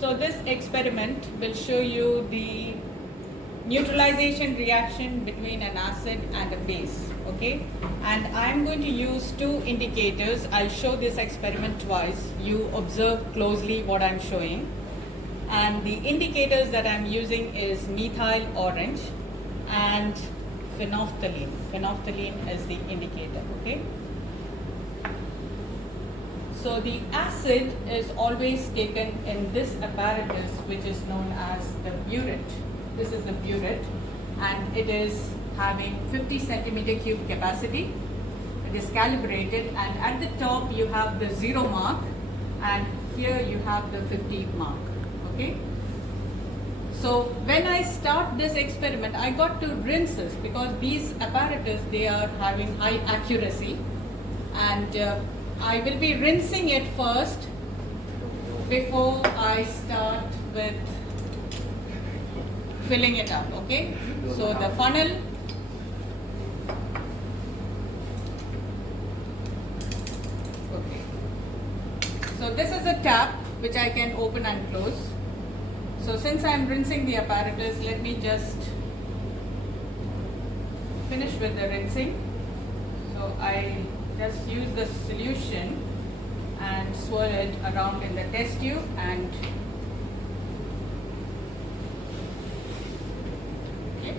So this experiment will show you the neutralization reaction between an acid and a base, okay? And I'm going to use two indicators. I'll show this experiment twice. You observe closely what I'm showing. And the indicators that I'm using is methyl orange and phenolphthalein. Phenolphthalein is the indicator, okay? So the acid is always taken in this apparatus, which is known as the burette. This is the burette, and it is having 50 centimeter cube capacity. It is calibrated, and at the top you have the 0 mark, and here you have the 50 mark, okay? So when I start this experiment, I got to rinse this because these apparatus, they are having high accuracy, and I will be rinsing it first before I start with filling it up, okay? So the funnel, okay. So this is a tap which I can open and close. So since I am rinsing the apparatus, let me just finish with the rinsing. So I just use the solution and swirl it around in the test tube, and okay.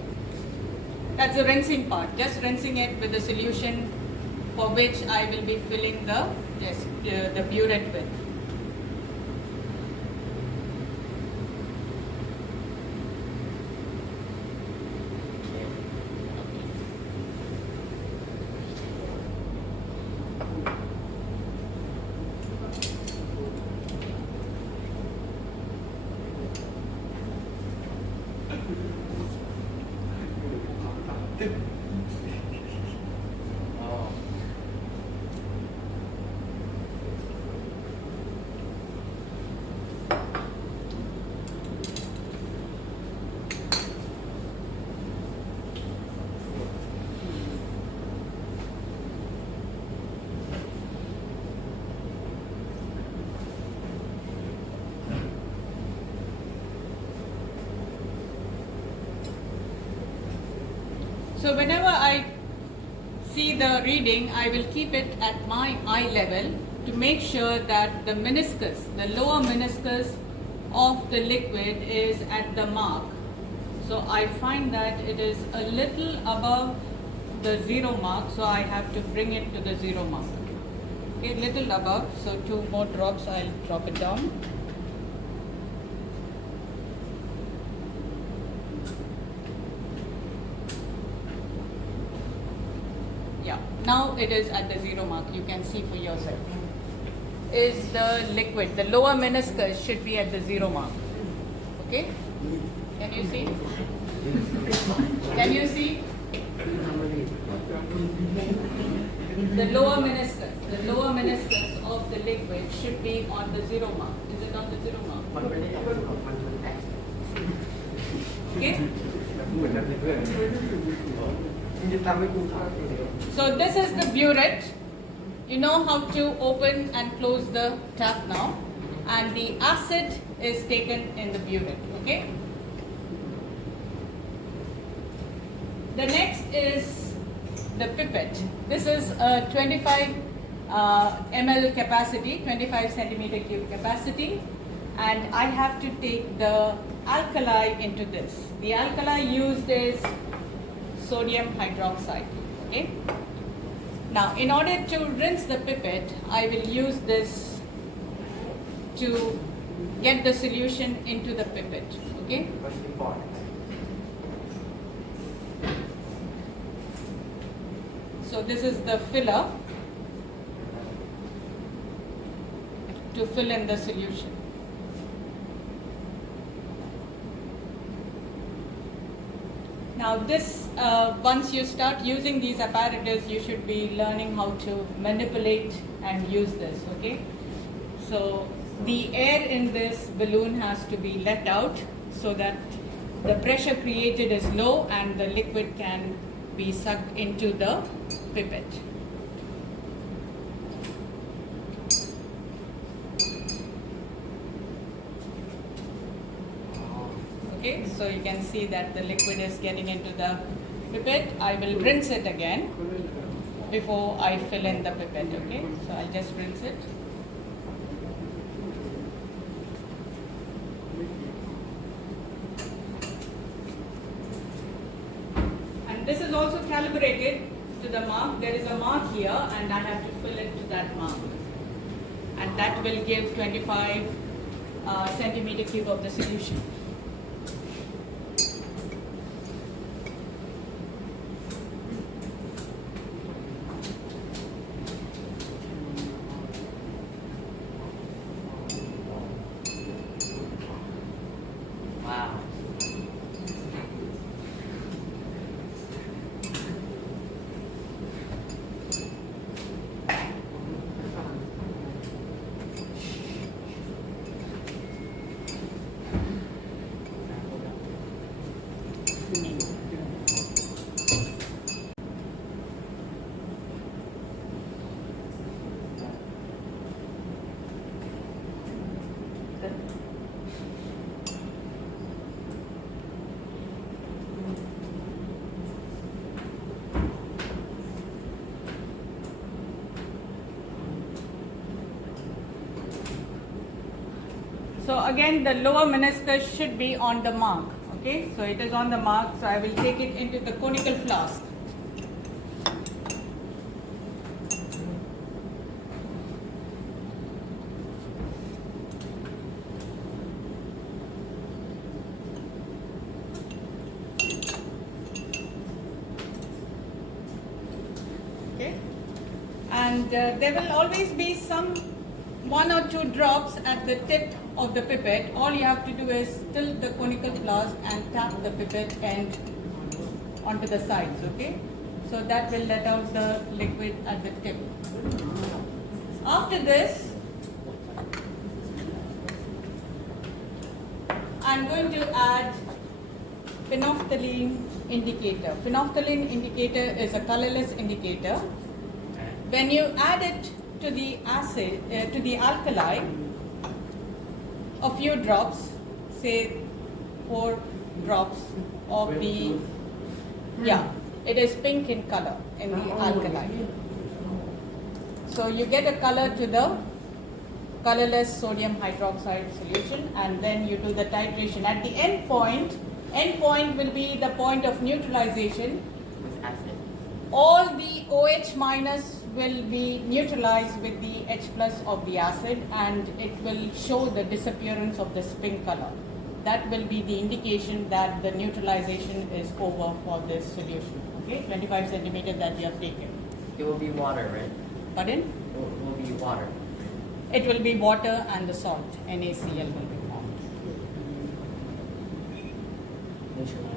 That's the rinsing part, just rinsing it with the solution for which I will be filling the burette with. So whenever I see the reading, I will keep it at my eye level to make sure that the meniscus, the lower meniscus of the liquid is at the mark. So I find that it is a little above the 0 mark, so I have to bring it to the 0 mark. Okay, little above, so 2 more drops, I'll drop it down. Yeah, now it is at the 0 mark, you can see for yourself. Is the liquid, the lower meniscus should be at the 0 mark. Okay? Can you see? Can you see? The lower meniscus of the liquid should be on the 0 mark. Is it on the 0 mark? Okay? So this is the burette. You know how to open and close the tap now, and the acid is taken in the burette. Okay? The next is the pipette. This is a 25 ml capacity, 25 centimeter cube capacity, and I have to take the alkali into this. The alkali used is sodium hydroxide. Okay? Now, in order to rinse the pipette, I will use this to get the solution into the pipette. Okay? So this is the filler to fill in the solution. Now this, once you start using these apparatus, you should be learning how to manipulate and use this, okay? So the air in this balloon has to be let out so that the pressure created is low and the liquid can be sucked into the pipette. Okay, so you can see that the liquid is getting into the pipette. I will rinse it again before I fill in the pipette. Okay, so I'll just rinse it. And this is also calibrated to the mark. There is a mark here and I have to fill it to that mark. And that will give 25 centimeter cube of the solution. Wow. So again, the lower meniscus should be on the mark. Okay, so it is on the mark. So I will take it into the conical flask. Okay, and there will always be some 1 or 2 drops at the tip of the pipette. All you have to do is tilt the conical flask and tap the pipette end onto the sides, okay? So that will let out the liquid at the tip. After this, I'm going to add phenolphthalein indicator. Phenolphthalein indicator is a colorless indicator. When you add it to the acid, to the alkali, a few drops, say 4 drops of the, it is pink in color in the alkali. So you get a color to the colorless sodium hydroxide solution, and then you do the titration. At the end point will be the point of neutralization. All the OH minus will be neutralized with the H plus of the acid, and it will show the disappearance of this pink color. That will be the indication that the neutralization is over for this solution. Okay, 25 centimeters that you have taken. It will be water, right? Pardon? It will be water. It will be water and the salt, NaCl will be formed. Neutralized.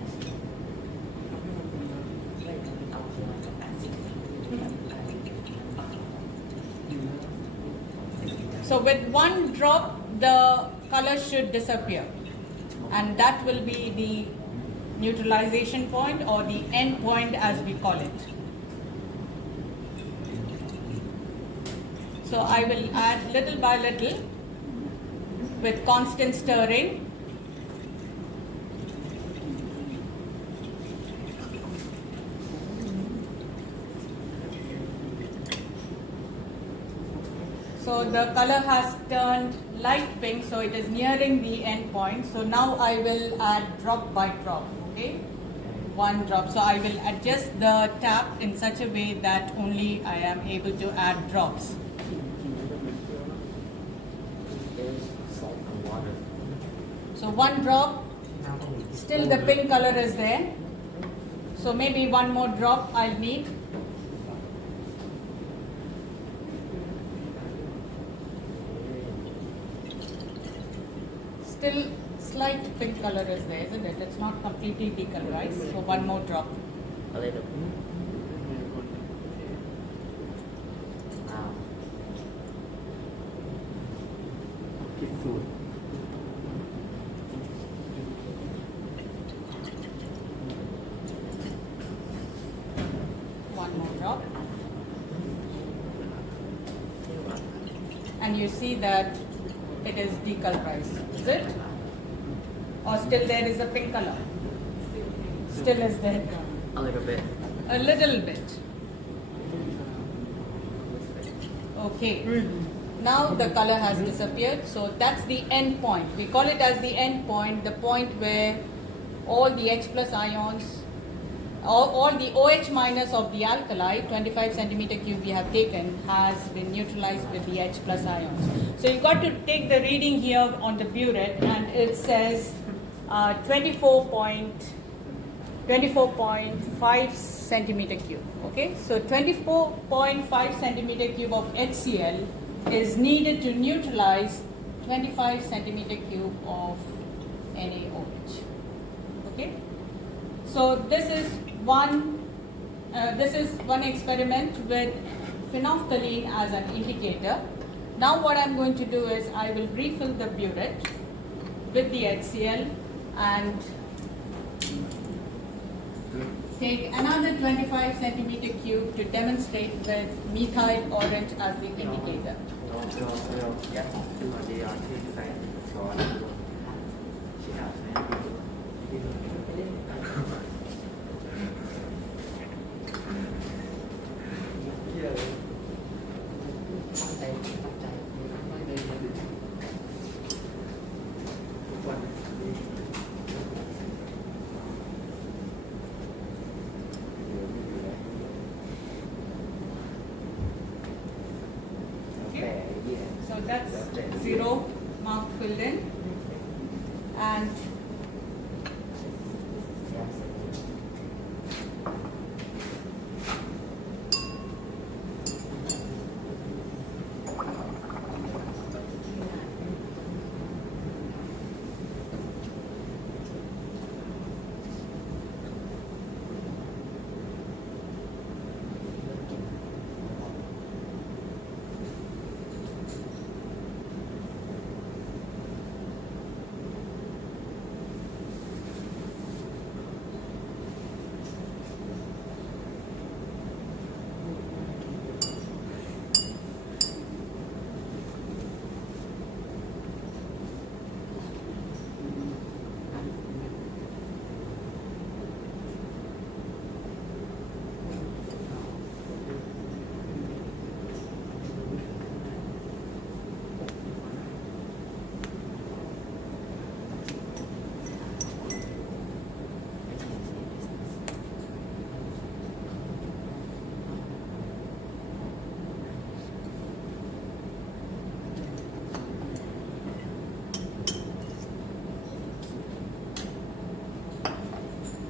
So with 1 drop, the color should disappear, and that will be the neutralization point, or the end point as we call it. So I will add little by little with constant stirring. So the color has turned light pink, so it is nearing the end point. So now I will add drop by drop, okay? 1 drop. So I will adjust the tap in such a way that only I am able to add drops. There's salt and water. So 1 drop, still the pink color is there. So maybe 1 more drop I'll need. Still slight pink color is there, isn't it? It's not completely decolorized. So 1 more drop. A little. Wow. Good food. One more drop. And you see that it is decolorized, is it? Or still there is a pink color? Still is there. A little bit. A little bit. Okay. Now the color has disappeared, so that's the end point. We call it as the end point, the point where all the H plus ions, all the OH minus of the alkali, 25 centimeter cube we have taken, has been neutralized with the H plus ions. So you got to take the reading here on the burette, and it says 24.5 centimeter cube. Okay, so 24.5 centimeter cube of HCl is needed to neutralize 25 centimeter cube of NaOH. Okay, so this is one experiment with phenolphthalein as an indicator. Now what I'm going to do is I will refill the burette with the HCl and take another 25 centimeter cube to demonstrate with methyl orange as the indicator. So that's 0 mark filled in, and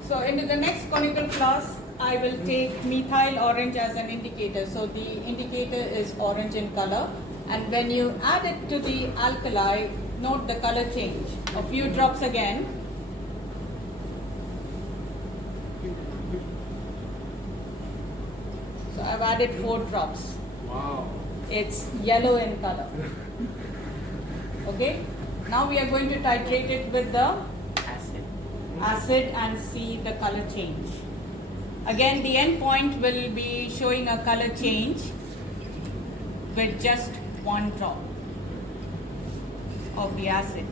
so into the next conical class, I will take methyl orange as an indicator. So the indicator is orange in color, and when you add it to the alkali, note the color change. A few drops again. So I've added 4 drops. Wow. It's yellow in color. Okay. Now we are going to titrate it with the acid and see the color change. Again, the end point will be showing a color change with just 1 drop of the acid.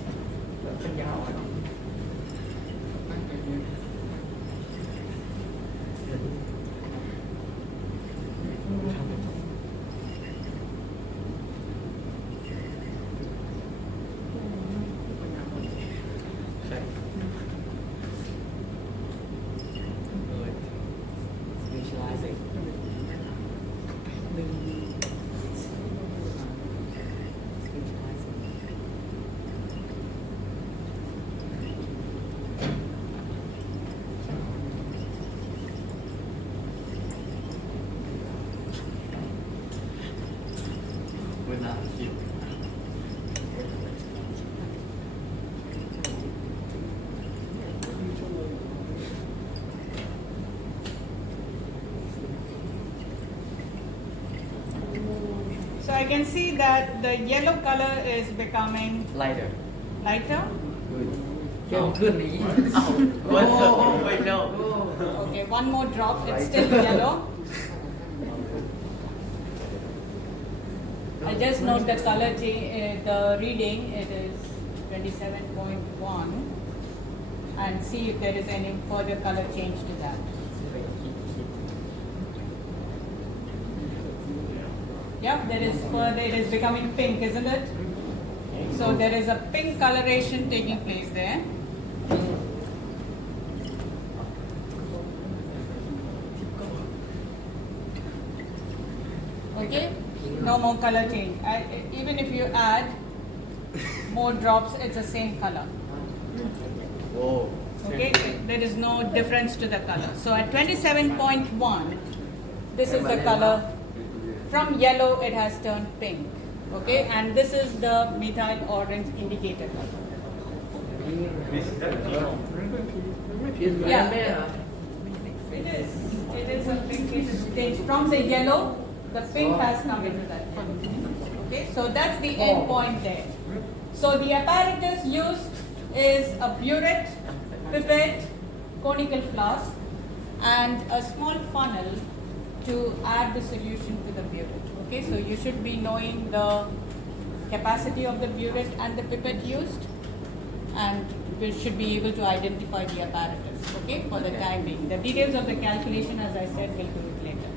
So I can see that the yellow color is becoming Lighter. lighter. Oh. Oh, wait, no. Okay, 1 more drop. It's still yellow. I just note the color change, the reading. It is 27.1. and see if there is any further color change to that. Yeah, there is further, it is becoming pink, isn't it? So there is a pink coloration taking place there. Okay, no more color change. Even if you add more drops, it's the same color. Whoa. Okay, there is no difference to the color. So at 27.1, this is the color. From yellow, it has turned pink. Okay, and this is the methyl orange indicator color. Yeah, it is a pinkish stage. From the yellow, the pink has come into that. Okay, so that's the end point there. So the apparatus used is a burette, pipette, conical flask, and a small funnel to add the solution to the burette. Okay, so you should be knowing the capacity of the burette and the pipette used, and we should be able to identify the apparatus. Okay, for the time being. The details of the calculation, as I said, we'll do it later.